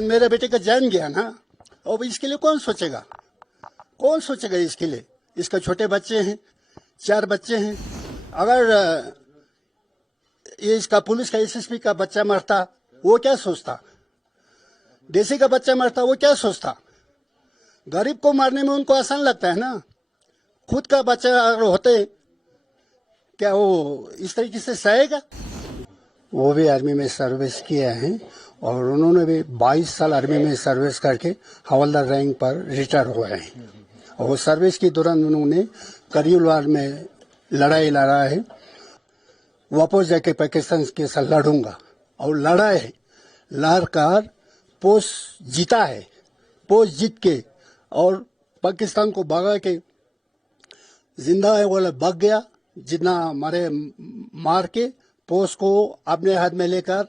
मेरे बेटे का जान गया ना, अब इसके लिए कौन सोचेगा? कौन सोचेगा इसके लिए? इसका छोटे बच्चे हैं, 4 बच्चे हैं। अगर ये इसका पुलिस का एसएसपी का बच्चा मरता, वो क्या सोचता? डीसी का बच्चा मरता, वो क्या सोचता? गरीब को मारने में उनको आसान लगता है ना। खुद का बच्चा अगर होते, क्या वो इस तरीके से सहेगा? वो भी आर्मी में सर्विस किया है और उन्होंने भी 22 साल आर्मी में सर्विस करके हवलदार रैंक पर रिटायर हुए हैं। और सर्विस के दौरान उन्होंने करगिल वार में लड़ाई लड़ा है। वापस जाके पाकिस्तान के साथ लड़ूंगा, और लड़ा है, लड़कर पोस्ट जीता है। पोस्ट जीत के और पाकिस्तान को भगा के जिंदा है वाला भाग गया, जितना मार के पोस्ट को अपने हाथ में लेकर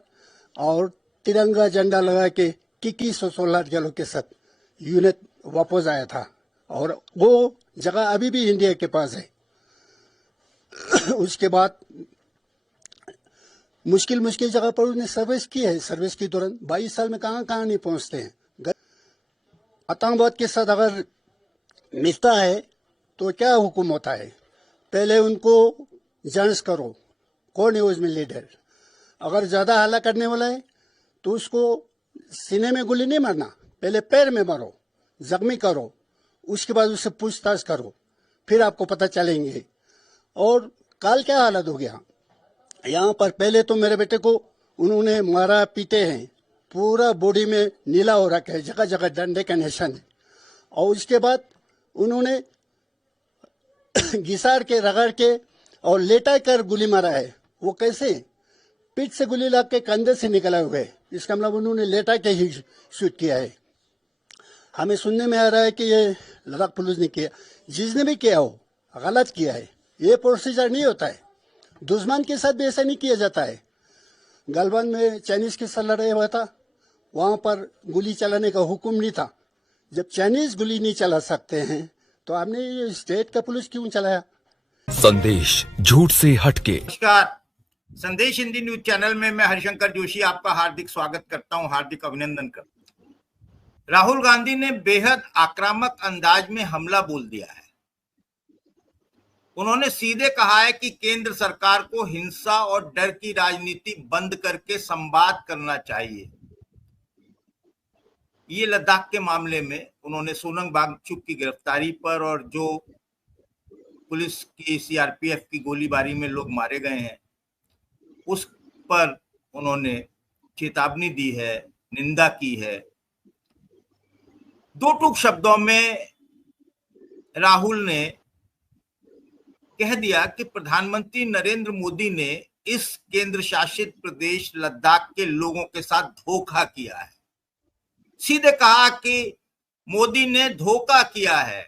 और तिरंगा झंडा लगा के 2116 जलों के साथ यूनिट वापस आया था। और वो जगह अभी भी इंडिया के पास है। उसके बाद मुश्किल जगह पर उसने सर्विस की है। सर्विस के दौरान 22 साल में कहाँ नहीं पहुंचते हैं। आतंकवाद के साथ अगर मिलता है तो क्या हुक्म होता है? पहले उनको जांच करो, कौन है उसमें लीडर। अगर ज्यादा हल्ला करने वाला है तो उसको सीने में गोली नहीं मारना, पहले पैर में मारो, जख्मी करो, उसके बाद उससे पूछताछ करो, फिर आपको पता चलेंगे। और कल क्या हालत हो गया यहाँ पर? पहले तो मेरे बेटे को उन्होंने मारा पीटे हैं, पूरा बॉडी में नीला हो रखा है, जगह जगह डंडे का निशान है। और उसके बाद उन्होंने घिसार के, रगड़ के और लेटा कर गोली मारा है। वो कैसे? पीठ से गोली लग के कंधे से निकला हुआ है। इसका मतलब उन्होंने लेटा के ही शूट किया है। हमें सुनने में आ रहा है कि ये लद्दाख पुलिस ने किया। जिसने भी किया हो गलत किया है। ये प्रोसीजर नहीं होता है। दुश्मन के साथ भी ऐसा नहीं किया जाता है। गलवान में चाइनीज के साथ लड़ाई हुआ था, वहां पर गोली चलाने का हुक्म नहीं था। जब चाइनीज गोली नहीं चला सकते हैं तो आपने ये स्टेट का पुलिस क्यों चलाया? संदेश झूठ से हटके। नमस्कार, संदेश हिंदी न्यूज चैनल में मैं हरिशंकर जोशी आपका हार्दिक स्वागत करता हूं, हार्दिक अभिनंदन करता हूं। राहुल गांधी ने बेहद आक्रामक अंदाज में हमला बोल दिया है। उन्होंने सीधे कहा है कि केंद्र सरकार को हिंसा और डर की राजनीति बंद करके संवाद करना चाहिए। ये लद्दाख के मामले में उन्होंने सोनम वांगचुक की गिरफ्तारी पर और जो पुलिस की सीआरपीएफ की गोलीबारी में लोग मारे गए हैं उस पर उन्होंने चेतावनी दी है, निंदा की है। दो टूक शब्दों में राहुल ने कह दिया कि प्रधानमंत्री नरेंद्र मोदी ने इस केंद्र शासित प्रदेश लद्दाख के लोगों के साथ धोखा किया है। सीधे कहा कि मोदी ने धोखा किया है,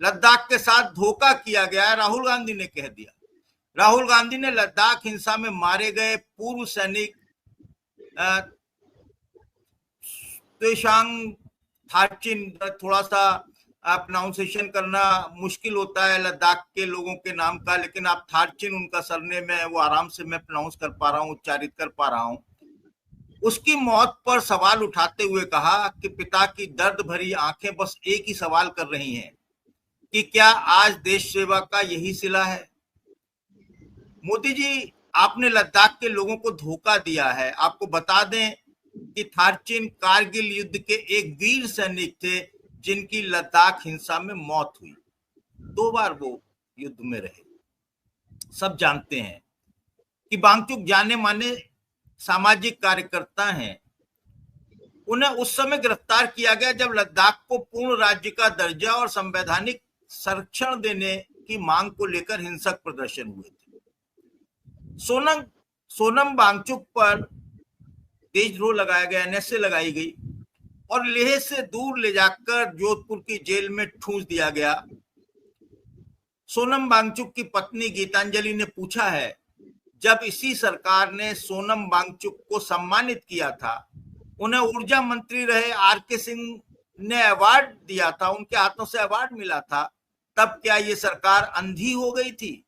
लद्दाख के साथ धोखा किया गया है, राहुल गांधी ने कह दिया। राहुल गांधी ने लद्दाख हिंसा में मारे गए पूर्व सैनिक त्शेंग थारचिन, थोड़ा सा प्रोनाउंसिएशन करना मुश्किल होता है लद्दाख के लोगों के नाम का, लेकिन आप थारचिन उनका सरनेम है, वो आराम से मैं प्रोनाउंस कर पा रहा हूं, उच्चारित कर पा रहा हूं। उसकी मौत पर सवाल उठाते हुए कहा कि पिता की दर्द भरी आंखें बस एक ही सवाल कर रही हैं कि क्या आज देश सेवा का यही सिला है? मोदी जी, आपने लद्दाख के लोगों को धोखा दिया है। आपको बता दें कि थारचिन कारगिल युद्ध के एक वीर सैनिक थे जिनकी लद्दाख हिंसा में मौत हुई। 2 बार वो युद्ध में रहे। सब जानते हैं कि वांगचुक जाने माने सामाजिक कार्यकर्ता हैं। उन्हें उस समय गिरफ्तार किया गया जब लद्दाख को पूर्ण राज्य का दर्जा और संवैधानिक संरक्षण देने की मांग को लेकर हिंसक प्रदर्शन हुए थे। सोनम वांगचुक पर देशद्रोह लगाया गया, एनएसए लगाई गई और लेह से दूर ले जाकर जोधपुर की जेल में ठूंस दिया गया। सोनम वांगचुक की पत्नी गीतांजलि ने पूछा है, जब इसी सरकार ने सोनम वांगचुक को सम्मानित किया था, उन्हें ऊर्जा मंत्री रहे आरके सिंह ने अवार्ड दिया था, उनके हाथों से अवार्ड मिला था, तब क्या ये सरकार अंधी हो गई थी?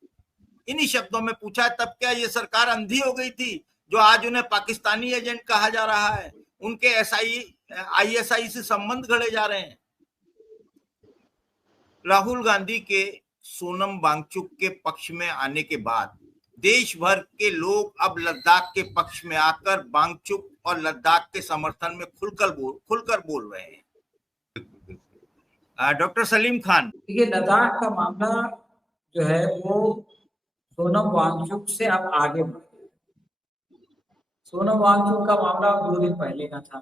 इन्हीं शब्दों में पूछा, तब क्या ये सरकार अंधी हो गई थी जो आज उन्हें पाकिस्तानी एजेंट कहा जा रहा है? उनके ISI से संबंध गढ़े जा रहे हैं। राहुल गांधी के सोनम वांगचुक के पक्ष में आने के बाद देश भर के लोग अब लद्दाख के पक्ष में आकर वांगचुक और लद्दाख के समर्थन में खुलकर बोल रहे हैं। डॉक्टर सलीम खान, देखिए, लद्दाख का मामला जो है वो सोनम वांगचुक से अब आगे बढ़ गया। सोनम वांगचुक का मामला 2 दिन पहले का था।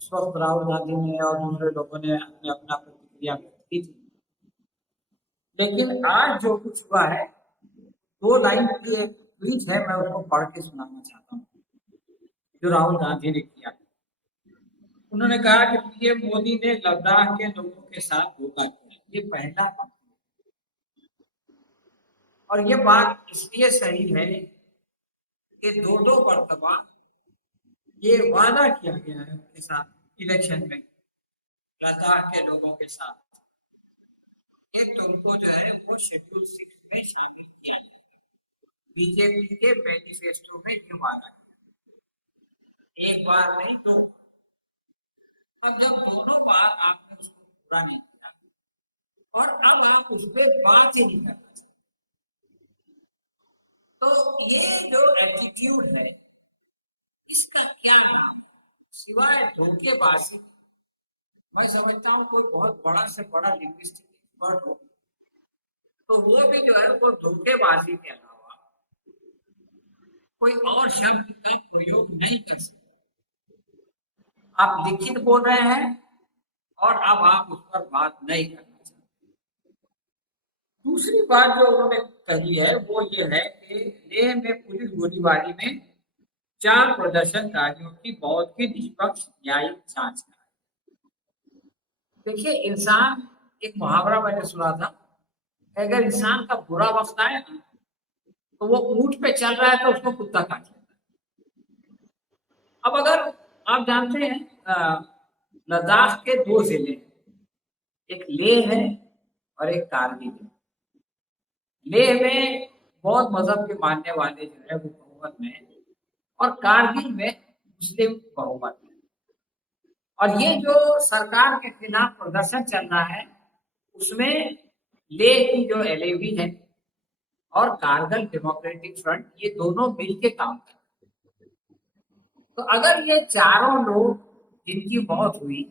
उस वक्त राहुल गांधी ने और दूसरे लोगों ने अपना प्रतिक्रिया व्यक्त की थी। लेकिन आज जो कुछ हुआ है, 2 लाइन की एक ट्वीट है, मैं उसको पढ़ के सुनाना चाहता हूँ जो राहुल गांधी ने किया। उन्होंने कहा कि पीएम मोदी ने लद्दाख के लोगों के साथ धोखा किया। ये पहला बात, और ये बात इसलिए सही है कि 2 मरतबा ये वादा किया गया है उनके साथ इलेक्शन में, लद्दाख के लोगों के साथ, कि तुमको जो है वो शेड्यूल 6 में शामिल किया। बीजेपी के मैनिफेस्टो में क्यों वादा किया? एक बार नहीं, 2। अब जब दोनों बार आपने उसको पूरा नहीं किया और अब आप उस पर बात ही नहीं करना चाहते, तो ये जो एटीट्यूड है इसका क्या मतलब? सिवाय धोखेबाजी, मैं समझता हूँ कोई बहुत बड़ा से बड़ा लिंग्विस्टिक एक्सपर्ट हो तो वो भी जो है वो धोखेबाजी के अलावा कोई और शब्द का प्रयोग नहीं कर सकते। आप लिखित बोल रहे हैं और अब आप उस पर बात नहीं करना चाहते। दूसरी बात जो उन्होंने कही है वो ये है कि लेह में पुलिस गोलीबारी में 4 प्रदर्शनकारियों की मौत की निष्पक्ष न्यायिक जांच कराई। देखिए, इंसान, एक मुहावरा मैंने सुना था, अगर इंसान का बुरा वक्त आए ना तो वो ऊंट पे चल रहा है तो उसको कुत्ता काट लेता है। अब अगर आप जानते हैं, लद्दाख के 2 जिले, एक लेह है और एक कारगिल है। लेह में बौद्ध मजहब के मानने वाले जो है वो बहुमत में है और कारगिल में मुस्लिम बहुमत है। और ये जो सरकार के खिलाफ प्रदर्शन चल रहा है उसमें लेह की जो LAV है और कारगिल डेमोक्रेटिक फ्रंट, ये दोनों मिलकर काम कर रहे हैं। तो अगर ये चारों लोग जिनकी मौत हुई,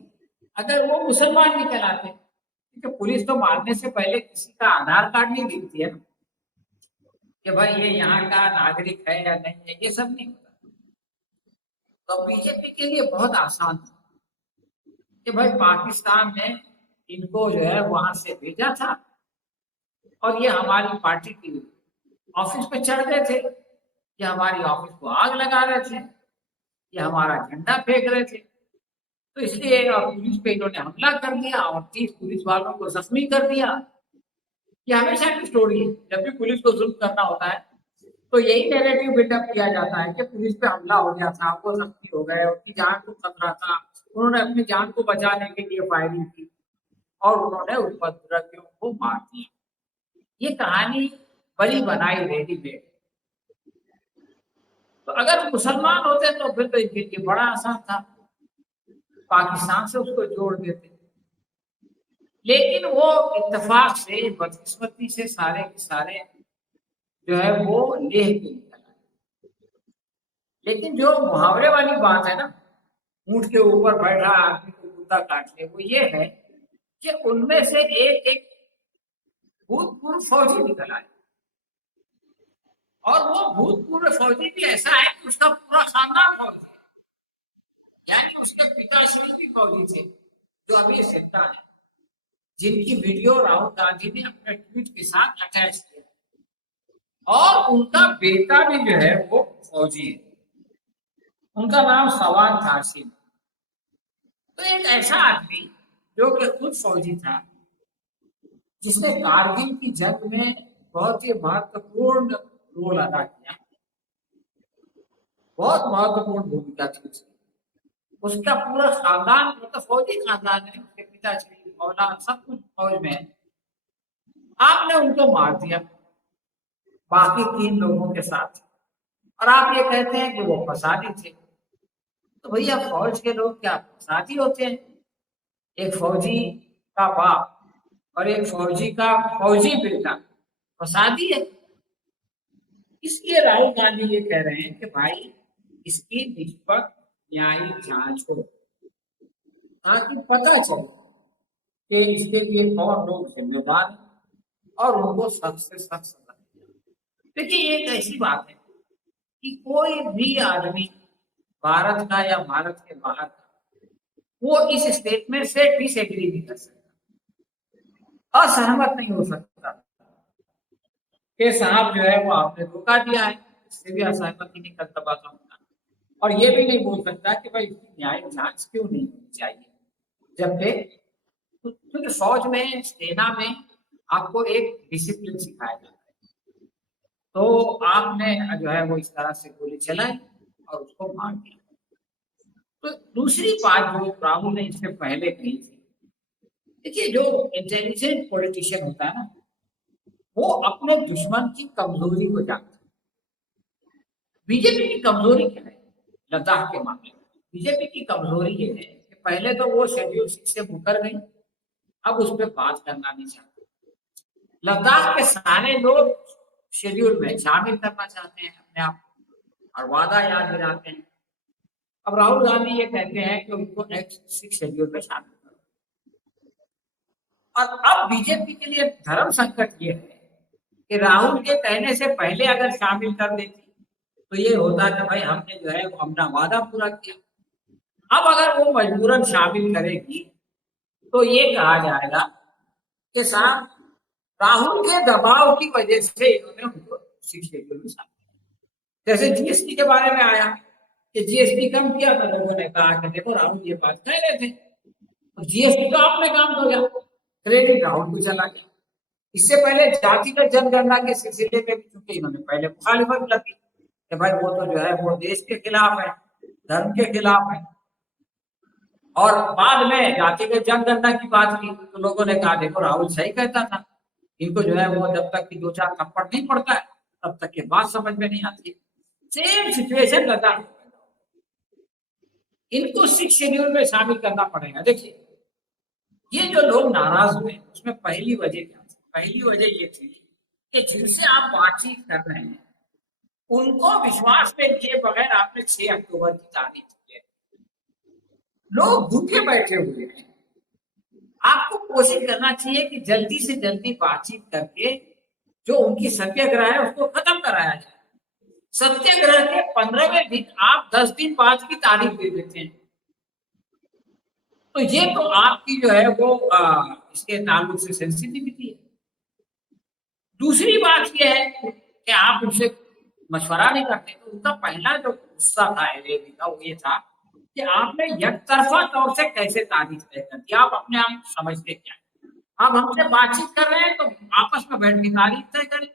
अगर वो मुसलमान निकल आते, क्योंकि पुलिस तो मारने से पहले किसी का आधार कार्ड नहीं देखती है ना कि भाई ये यहाँ का नागरिक है या नहीं है, ये सब नहीं होता। तो बीजेपी के लिए बहुत आसान था कि भाई पाकिस्तान ने इनको जो है वहां से भेजा था और ये हमारी पार्टी की ऑफिस पे चढ़ गए थे, ये हमारी ऑफिस को आग लगा रहे थे, ये हमारा झंडा फेंक रहे थे, तो इसलिए पुलिस पे इन्होंने हमला कर दिया और 30 पुलिस वालों को जख्मी कर दिया। ये हमेशा की स्टोरी है, जब भी पुलिस को जुल्म करना होता है तो यही नैरेटिव बिल्डअप किया जाता है कि पुलिस पे हमला हो गया था, वो जख्मी हो गए, उनकी जान को खतरा था, उन्होंने अपनी जान को बचाने के लिए फायरिंग की और उन्होंने उपद्रवियों को मार दिया। ये कहानी बड़ी बनाई रेडीमेड। तो अगर मुसलमान होते तो फिर तो इनके लिए बड़ा आसान था, पाकिस्तान से उसको जोड़ देते। लेकिन वो इत्तेफाक से, बदकिस्मती से सारे के सारे जो है वो लेह के निकल आए। लेकिन जो मुहावरे वाली बात है ना, ऊंट के ऊपर बैठा आदमी को कुत्ता काट ले, वो ये है कि उनमें से एक भूतपूर्व फौजी निकल आए और वो भूतपूर्व फौजी भी ऐसा है कि उसका पूरा खानदान फौजी है, यानी उसके पिताश्री भी फौजी थे जो अभी जिंदा है, जिनकी वीडियो राहुल गांधी ने अपने ट्वीट के साथ अटैच किया और उनका बेटा भी जो है वो फौजी है, उनका नाम सवान खासिम। तो एक ऐसा आदमी जो कि खुद फौजी था, जिसने कारगिल की जंग में बहुत ही महत्वपूर्ण रोल अदा किया, बहुत महत्वपूर्ण भूमिका थी उसकी। उसका पूरा खानदान मतलब फौजी खानदान है, उसके पिताश्री, औलाद सब कुछ फौज में है। आपने उनको मार दिया बाकी 3 लोगों के साथ और आप ये कहते हैं कि वो फसादी थे। तो भैया फौज के लोग क्या साथी होते हैं? एक फौजी का बाप और एक फौजी का फौजी बेटा फसादी है। इसलिए राहुल गांधी ये कह रहे हैं कि भाई इसकी निष्पक्ष न्यायिक जांच हो, ताकि पता चले कि इसके लिए कौन लोग जिम्मेदार हैं और उनको सख्त से सख्त सजा। देखिए एक ऐसी बात है कि कोई भी आदमी भारत का या भारत के बाहर का वो इस स्टेटमेंट से डिसएग्री नहीं कर सकता, असहमत नहीं हो सकता कि साहब जो है वो आपने धोखा दिया है, इससे भी असहमति नहीं कर पाता। और ये भी नहीं बोल सकता कि भाई इसकी न्यायिक जांच क्यों नहीं होनी चाहिए, जबकि तो फौज में सेना में आपको एक डिसिप्लिन सिखाया जाता है। तो आपने जो है वो इस तरह से गोली चलाई और उसको मार दिया। तो दूसरी बात जो राहुल ने इससे पहले कही थी, देखिए जो इंटेलिजेंट पॉलिटिशियन होता है ना, वो अपने दुश्मन की कमजोरी को जानता है। बीजेपी की कमजोरी क्या है लद्दाख के मामले में? बीजेपी की कमजोरी ये है कि पहले तो वो शेड्यूल 6 से मुकर गई, अब उस पर बात करना नहीं चाहते। लद्दाख के सारे लोग शेड्यूल में शामिल करना चाहते हैं अपने आप और वादा याद दिलाते हैं। अब राहुल गांधी ये कहते हैं कि उनको X 6 शेड्यूल में शामिल करो। और अब बीजेपी के लिए धर्म संकट ये है कि राहुल के कहने से पहले अगर शामिल कर देती तो ये होता कि भाई हमने जो है अपना वादा पूरा किया। अब अगर वो मजबूरन शामिल करेगी तो ये कहा जाएगा कि साहब राहुल के दबाव की वजह से इन्होंने उनको 6 शेड्यूल में शामिल किया। जैसे जीएसटी के बारे में आया कि जीएसटी कम किया तो लोगों ने कहा कि देखो राहुल ये बात कह रहे थे, तो जीएसटी तो आपने काम हो गया, क्रेडिट राहुल को चला गया। इससे पहले जातिगत जनगणना के सिलसिले में भी चूंकि इन्होंने पहले मुखालिफत लगी कि भाई वो तो जो है वो देश के खिलाफ है, धर्म के खिलाफ है, और बाद में जातिगत जनगणना की बात की तो लोगों ने कहा देखो राहुल सही कहता था, इनको जो है वो जब तक कि 2-4 थप्पड़ नहीं पड़ता है तब तक ये बात समझ में नहीं आती है। सेम सिचुएशन लद्दाख, इनको 6 शेड्यूल में शामिल करना पड़ेगा। देखिए ये जो लोग नाराज हुए उसमें पहली वजह क्या थी? पहली वजह ये थी कि जिनसे आप बातचीत कर रहे हैं उनको विश्वास में लिए बगैर आपने 6 अक्टूबर की तारीख दी है। लोग भूखे बैठे हुए हैं। आपको कोशिश करना चाहिए कि जल्दी से जल्दी बातचीत करके जो उनकी सत्याग्रह है उसको खत्म कराया जाए। सत्याग्रह के 15वें दिन आप 10 दिन बाद की तारीख दे देते हैं, तो ये तो आपकी जो है वो इसके ताल्लुक से सेंसिटिविटी है। दूसरी बात यह है कि आप उनसे मशवरा नहीं करते। तो उनका पहला जो गुस्सा था एलएबी का वो ये था कि आपने एकतरफा तौर से कैसे तारीख तय कर दी, आप अपने आप समझते क्या है? आप हमसे बातचीत कर रहे हैं तो आपस में बैठ के तारीख तय करें।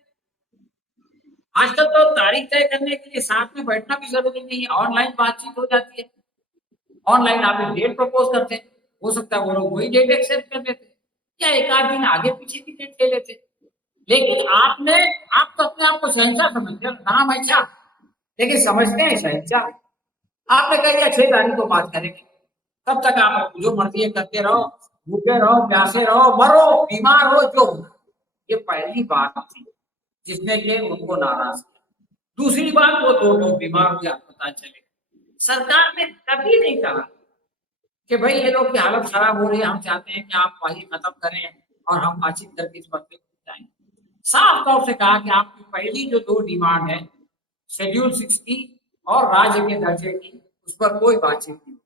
आजकल तो तारीख तय करने के लिए साथ में बैठना भी जरूरी नहीं है, ऑनलाइन बातचीत हो जाती है। ऑनलाइन आप एक डेट प्रपोज करते हैं, हो सकता है वो लोग वही डेट एक्सेप्ट कर लेते या एक आध दिन आगे पीछे की डेट ले लेते। लेकिन आप तो अपने आप को शहंशाह समझते हो, नाम है क्या, लेकिन समझते हैं शहंशाह। आपने कह दिया 6 तारीख को बात करेंगे, तब तक आप जो मर्जी है करते रहो, भूखे रहो, प्यासे रहो, मरो, बीमार हो, जो होना। ये पहली बात थी जिसने कि उनको नाराज किया। दूसरी बात, वो 2 लोग बीमार हो गया, पता चले। सरकार ने कभी नहीं कहा कि भाई ये लोग की हालत खराब हो रही है, हम चाहते हैं कि आप वही खत्म करें और हम बातचीत करके इस मसले को जाएं। साफ तौर से कहा कि आपकी पहली जो 2 डिमांड है शेड्यूल 6 की और राज्य के दर्जे की, उस पर कोई बातचीत नहीं,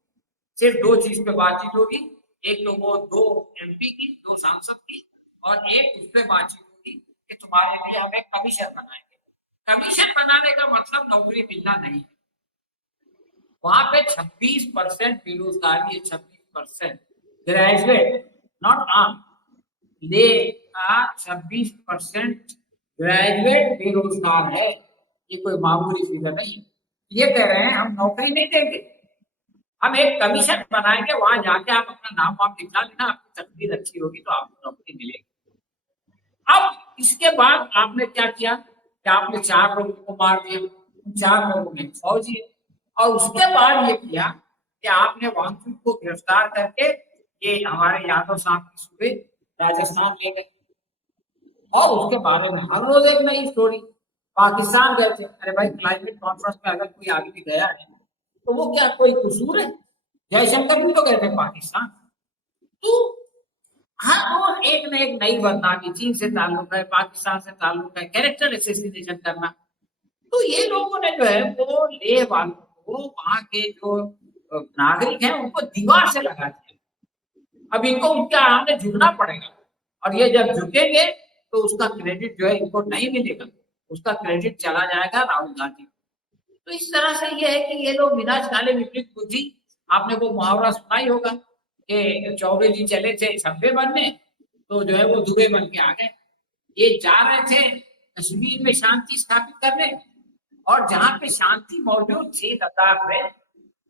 सिर्फ 2 चीज पे बातचीत होगी। एक तो वो 2 एमपी की, 2 सांसद की, और एक उस पर बातचीत होगी कि तुम्हारे लिए हम एक कमीशन बनाएंगे। कमीशन बनाने का मतलब नौकरी मिलना नहीं है। वहां पे 26% बेरोजगारी है, 26% ग्रेजुएट, नॉट आम, ले 26% ग्रेजुएट बेरोजगार है। ये कोई मामूली फिगर नहीं है। ये कह रहे हैं हम नौकरी नहीं देंगे, हम एक कमीशन बनाएंगे, वहां जाके आप अपना नाम वाम लिखा लेना, आपकी तकदीर अच्छी होगी तो आपको नौकरी मिलेगी। अब इसके बाद आपने क्या किया कि आपने 4 लोगों को मार दिया, 4 लोगों में फौजी, और उसके बाद ये किया कि आपने वांगचुक को गिरफ्तार करके ये हमारे यादव साहब के सूबे राजस्थान ले गए, और उसके बारे में हर रोज एक नई स्टोरी। पाकिस्तान गए थे, अरे भाई क्लाइमेट कॉन्फ्रेंस में अगर कोई आदमी गया है तो वो क्या कोई कसूर है? जयशंकर भी तो गए थे पाकिस्तान। तो हर रोज एक न एक नई बदनामी, चीन से ताल्लुक है, पाकिस्तान से ताल्लुक है, कैरेक्टर एसेसिनेशन करना। तो ये लोगों ने जो है वो लेह वालों को, वहां के जो नागरिक हैं उनको दीवार से लगा दिया। अब इनको उनके सामने झुकना पड़ेगा, और ये जब झुकेंगे तो उसका क्रेडिट जो है इनको नहीं मिलेगा, उसका क्रेडिट चला जाएगा राहुल गांधी। तो इस तरह से ये है कि ये लोग विनाश काले विपरीत बुद्धि, आपने वो मुहावरा सुना ही होगा कि चौबे जी चले थे छब्बे बनने, तो जो है वो दुबे बन के आ गए। ये जा रहे थे कश्मीर में शांति स्थापित करने, और जहां पे शांति मौजूद थी लद्दाख में,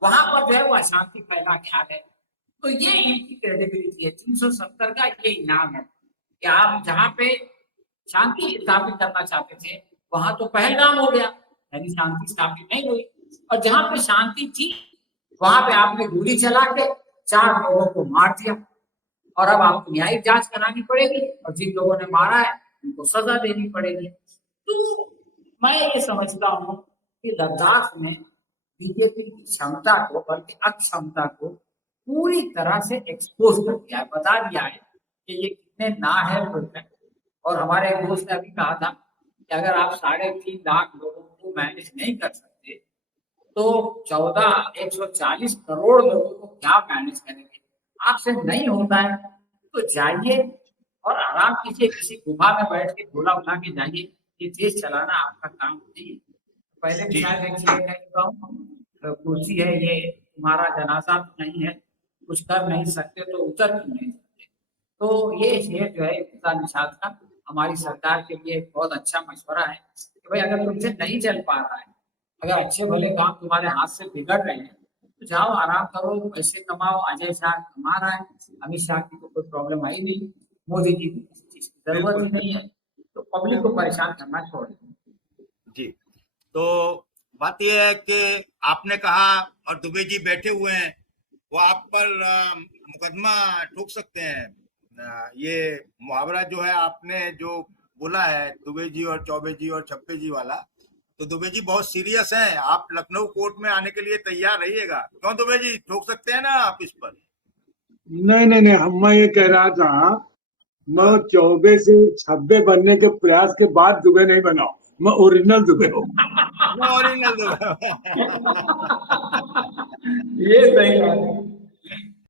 वहां पर जो है वो अशांति फैला के आ गए। तो ये इनकी क्रेडिबिलिटी है। 370 का ये इनाम है कि आप जहां पे शांति स्थापित करना चाहते थे वहां तो पहलगाम हो गया, यानी शांति स्थापित नहीं हुई, और जहां पे शांति थी वहां पे आपने गोली चला के 4 लोगों को मार दिया, और अब आपको न्यायिक जांच करानी पड़ेगी, और जिन लोगों ने मारा है उनको सजा देनी पड़ेगी। तो मैं ये समझता हूँ कि लद्दाख में बीजेपी की क्षमता को, बल्कि अक्षमता को पूरी तरह से एक्सपोज कर दिया है, बता दिया है कि ये कितने नाअहल है। और हमारे एक दोस्त ने अभी कहा था कि अगर आप 3.5 लाख लोगों को मैनेज नहीं कर सकते तो 140 करोड़ लोगों को क्या मैनेज करेंगे? आपसे नहीं होता है तो जाइए और आराम कीजिए, किसी गुफा में बैठ के झोला उठा के जाइए। ये देश चलाना आपका काम नहीं है। पहले भी शायद एक्सीडेंट है, कुर्सी है, ये तुम्हारा जनाजा तो नहीं है, कुछ कर नहीं सकते तो उतर क्यों नहीं सकते? तो ये शेर जो है इब्तिदा निषाद का हमारी सरकार के लिए एक बहुत अच्छा मशवरा है कि भाई अगर तुमसे नहीं चल पा रहा है, अगर अच्छे भले काम तुम्हारे हाथ से बिगड़ रहे हैं, तो जाओ आराम करो, पैसे कमाओ। अजय शाह कमा रहा है, अमित शाह की तो कोई प्रॉब्लम आई नहीं, मोदी जी को किसी चीज की जरूरत ही नहीं है, तो पब्लिक को परेशान करना छोड़ दें। जी, तो बात यह है कि आपने कहा और दुबे जी बैठे हुए हैं, वो आप पर मुकदमा ठोक सकते हैं। ये मुहावरा जो है आपने जो बोला है दुबे जी और चौबे जी और छप्पे जी वाला, तो दुबे जी बहुत सीरियस हैं, आप लखनऊ कोर्ट में आने के लिए तैयार रहिएगा। क्यों दुबे जी, ठोक सकते हैं ना आप इस पर? नहीं, मैं ये कह रहा था, मैं चौबे से छब्बे बनने के प्रयास के बाद दुबे नहीं बना, मैं ओरिजिनल दुबे हूँ। ओरिजिनल दुबे ये सही बात है।